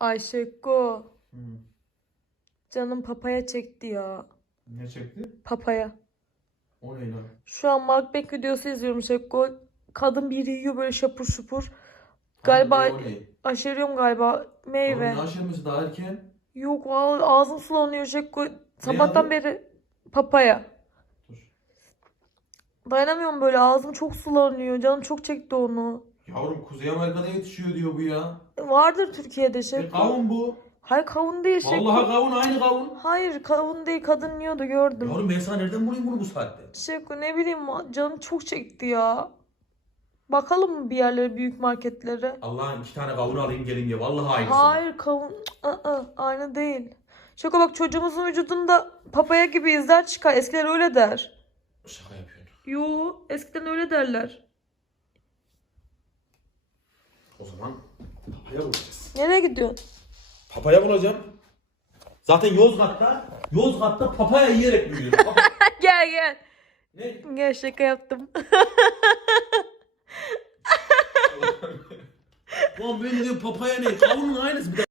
Ayşeko. Hı. Canım papaya çekti ya. Ne çekti? Papaya. O ne lan? Şu an mukbang videosu izliyorum Şekko. Kadın biri yiyor böyle şapur şupur. Galiba o ne? aşeriyorum galiba meyve. Oğlum ne aşırması daha erken? Yok ağzım sulanıyor Şekko. Sabahtan adı? beri papaya. Dur. Dayanamıyorum böyle ağzım çok sulanıyor. Canım çok çekti onu. Yavrum Kuzey Amerika'da yetişiyor diyor bu ya. Vardır Türkiye'de E, Şekko. kavun bu. Hayır kavun değil Şekko. Vallahi kavun aynı kavun. Hayır kavun değil kadın yiyordu gördüm. Yavrum ben sana nereden bulayım bunu bu saatte? Şevko ne bileyim canım çok çekti ya. Bakalım mı bir yerlere büyük marketlere? Allah'ın iki tane kavun alayım geleyim ya. Vallahi aynısı. Hayır kavun Aa, aynı değil. Şevko bak çocuğumuzun vücudunda papaya gibi izler çıkar. Eskiler öyle der. Şaka yapıyorsun. Yo eskiden öyle derler. O zaman papaya bulacağız. Nereye gidiyorsun? Papaya bulacağım. Zaten Yozgat'ta, Yozgat'ta papaya yiyerek. Papa- gel gel. ne? Gel şaka yaptım. Lan ben diyorum papaya ne? Kavunun aynısı. Bir de